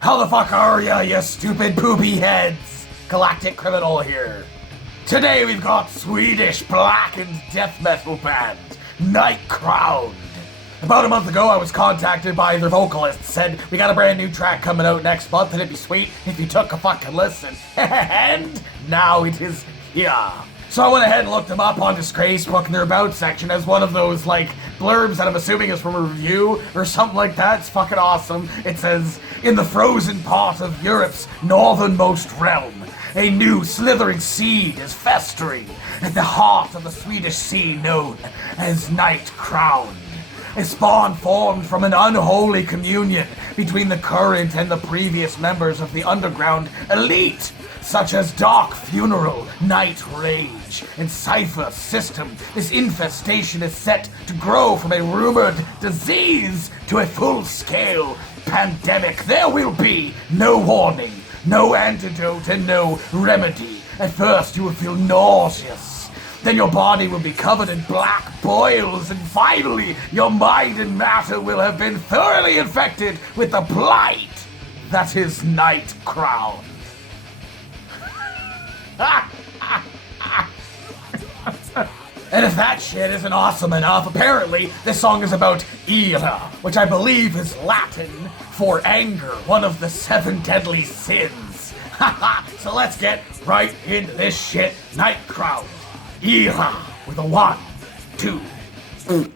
How the fuck are ya, you stupid poopy heads? Galactic Criminal here. Today we've got Swedish blackened death metal band, Night Crowned. About a month ago I was contacted by their vocalist, said we got a brand new track coming out next month and it'd be sweet if you took a fucking listen. And now it is here. So I went ahead and looked them up on Facebook in their About section as one of those, blurbs that I'm assuming is from a review or something like that. It's fucking awesome. It says, in the frozen part of Europe's northernmost realm, a new slithering seed is festering at the heart of the Swedish sea known as Night Crowned. A spawn formed from an unholy communion between the current and the previous members of the underground elite, such as Dark Funeral, Night Rage, and Cypher System. This infestation is set to grow from a rumored disease to a full-scale pandemic. There will be no warning, no antidote, and no remedy. At first you will feel nauseous. Then your body will be covered in black boils, and finally your mind and matter will have been thoroughly infected with the blight that is Night Crowned. And if that shit isn't awesome enough, apparently this song is about IRA, which I believe is Latin for anger, one of the 7 deadly sins. So let's get right into this shit. Night Crowned. IRA with a 1, 2. Woo.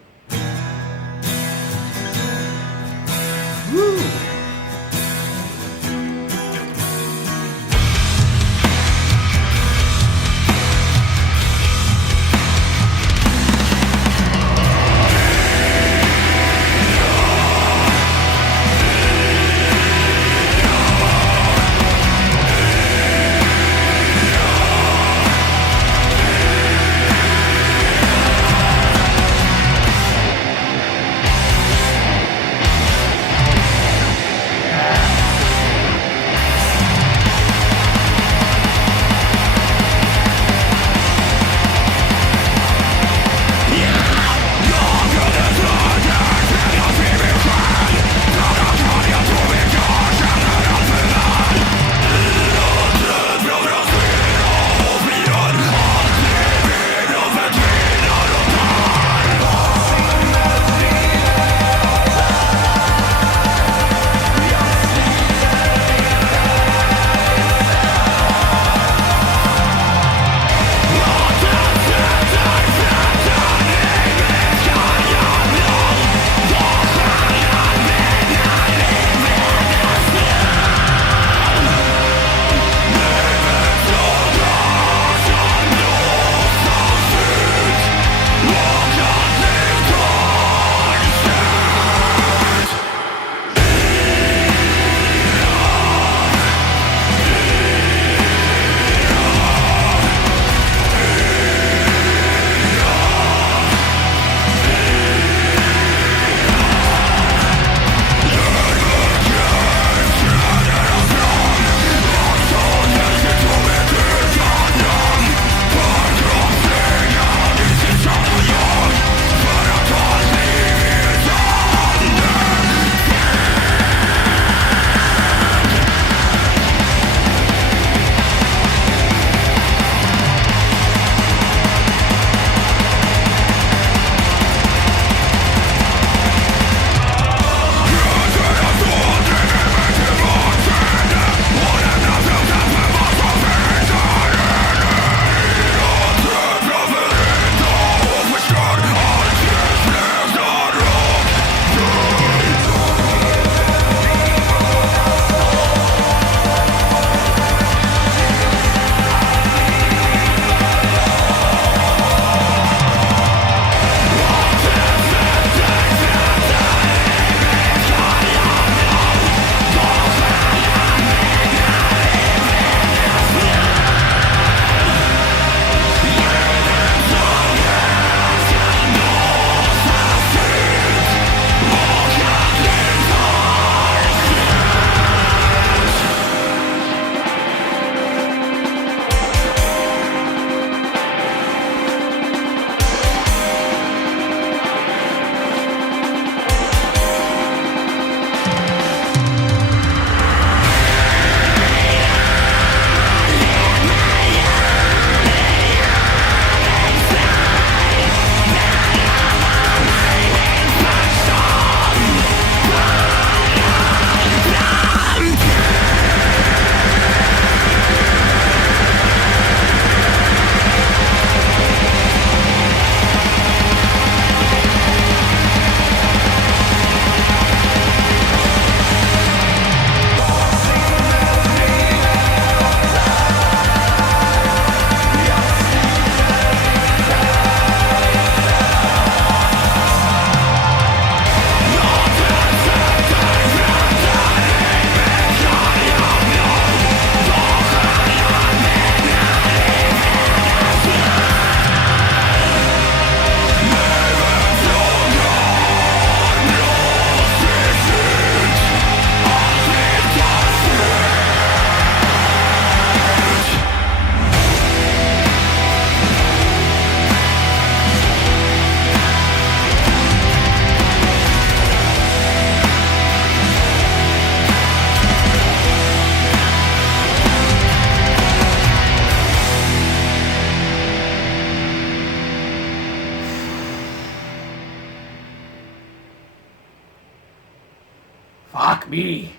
me.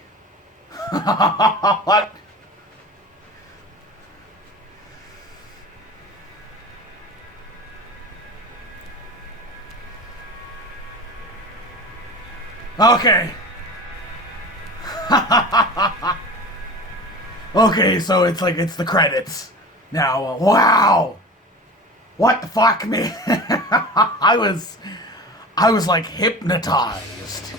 What? Okay. Okay, so it's the credits. Now, wow! What the fuck, man? I was like hypnotized.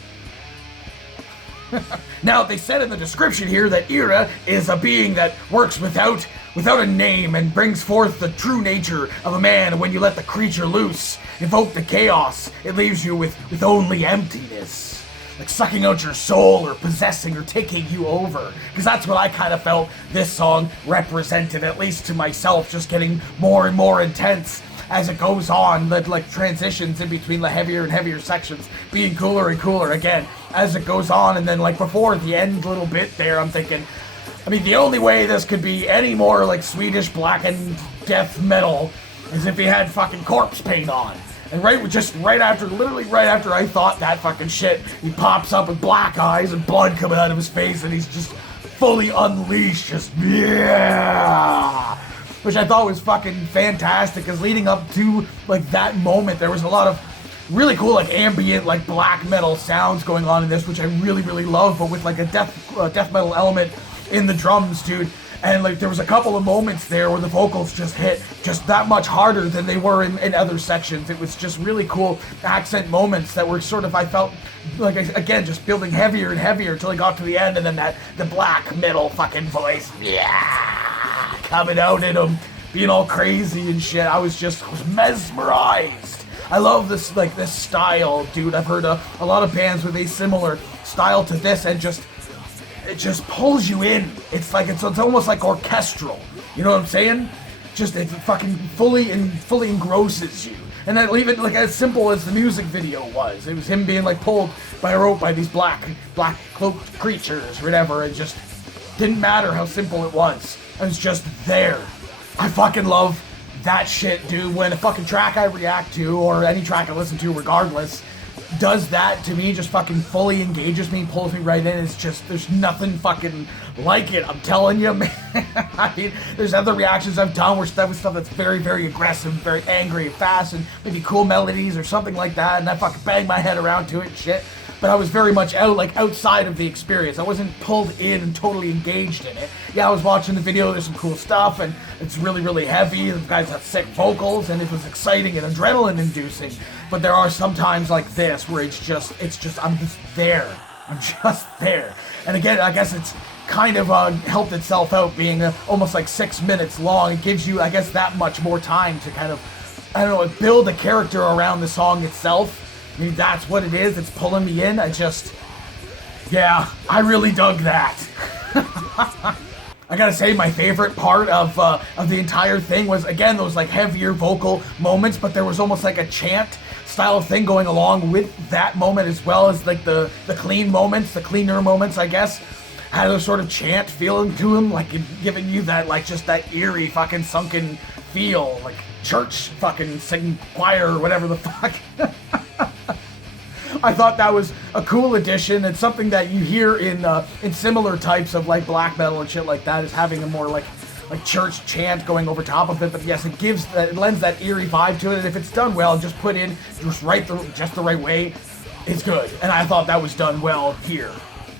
Now, they said in the description here that IRA is a being that works without a name and brings forth the true nature of a man. When you let the creature loose, evoke the chaos, it leaves you with only emptiness. Like sucking out your soul or possessing or taking you over. Because that's what I kind of felt this song represented, at least to myself, just getting more and more intense as it goes on, that like transitions in between the heavier and heavier sections, being cooler and cooler again as it goes on. And then like before the end little bit there, I'm thinking, I mean, the only way this could be any more like Swedish blackened death metal is if he had fucking corpse paint on. And literally right after I thought that fucking shit, he pops up with black eyes and blood coming out of his face, and he's just fully unleashed, just yeah, which I thought was fucking fantastic. Because leading up to like that moment, there was a lot of really cool like ambient like black metal sounds going on in this, which I really love, but with like a death metal element in the drums, dude. And like there was a couple of moments there where the vocals just hit just that much harder than they were in other sections. It was just really cool accent moments that were sort of, I felt like, again, just building heavier and heavier until I got to the end, and then the black metal fucking voice, yeah, coming out in them, being all crazy and shit. I was mesmerized. I love this style, dude. I've heard a lot of bands with a similar style to this, and it just pulls you in. It's almost like orchestral. You know what I'm saying? Just it fucking fully engrosses you. And that leave it like as simple as the music video was. It was him being like pulled by a rope by these black cloaked creatures or whatever. It just didn't matter how simple it was. I was just there. I fucking love that shit, dude. When a fucking track I react to, or any track I listen to regardless, does that to me, just fucking fully engages me, pulls me right in. It's just, there's nothing fucking like it, I'm telling you, man. I mean, there's other reactions I've done where that was stuff that's very aggressive, very angry, fast, and maybe cool melodies or something like that, and I fucking bang my head around to it and shit. But I was very much outside of the experience. I wasn't pulled in and totally engaged in it. Yeah, I was watching the video, there's some cool stuff, and it's really heavy. The guys have sick vocals, and it was exciting and adrenaline inducing. But there are some times like this where it's just, I'm just there. I'm just there. And again, I guess it's kind of helped itself out being almost like 6 minutes long. It gives you, I guess, that much more time to kind of, I don't know, build a character around the song itself. I mean, that's what it is. It's pulling me in. Yeah, I really dug that. I gotta say, my favorite part of the entire thing was, again, those like heavier vocal moments, but there was almost like a chant style thing going along with that moment, as well as like the cleaner moments, I guess, had a sort of chant feeling to them, like giving you that, like, just that eerie fucking sunken feel, like church fucking singing choir or whatever the fuck. I thought that was a cool addition, and something that you hear in similar types of like black metal and shit like that, is having a more like church chant going over top of it. But yes, it lends that eerie vibe to it, and if it's done well, just put in just the right way, it's good. And I thought that was done well here.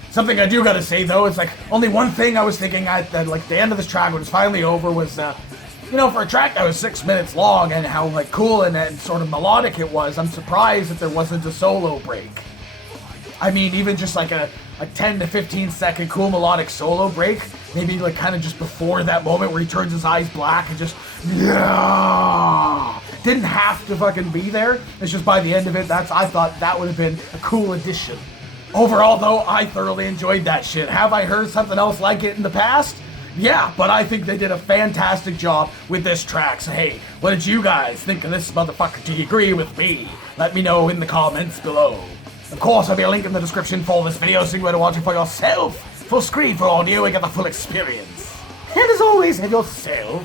Something I do gotta say though, is like only one thing I was thinking at like the end of this track when it's finally over was, you know, for a track that was 6 minutes long and how like cool and sort of melodic it was, I'm surprised that there wasn't a solo break. I mean, even just like a 10 to 15 second cool melodic solo break, maybe like kind of just before that moment where he turns his eyes black and just, yeah, didn't have to fucking be there. It's just by the end of it, I thought that would have been a cool addition. Overall though, I thoroughly enjoyed that shit. Have I heard something else like it in the past? Yeah, but I think they did a fantastic job with this track. So hey, what did you guys think of this motherfucker? Do you agree with me? Let me know in the comments below. Of course, there'll be a link in the description for this video so you can watch it for yourself. Full screen for audio and get the full experience. And as always, have yourself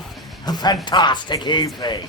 a fantastic evening.